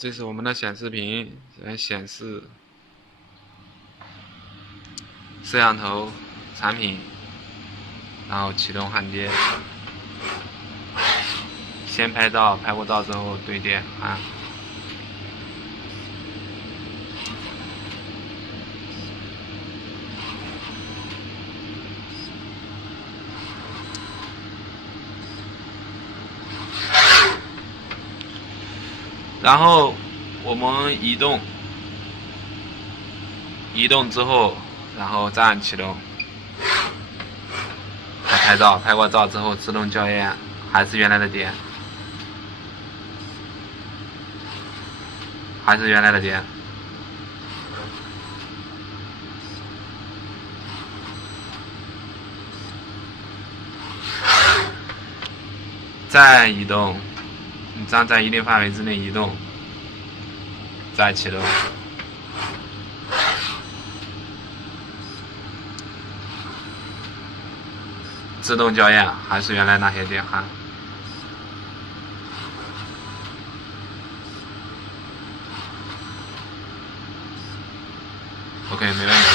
这是我们的显示屏，显示摄像头产品，然后启动焊接，先拍照，拍过照之后对电焊。然后我们移动之后，然后再按启动，拍照，拍过照之后自动校验，还是原来的点，还是原来的点。再移动，你站在一定范围之内移动，再启动。自动校验，还是原来那些点焊。OK， 没问题。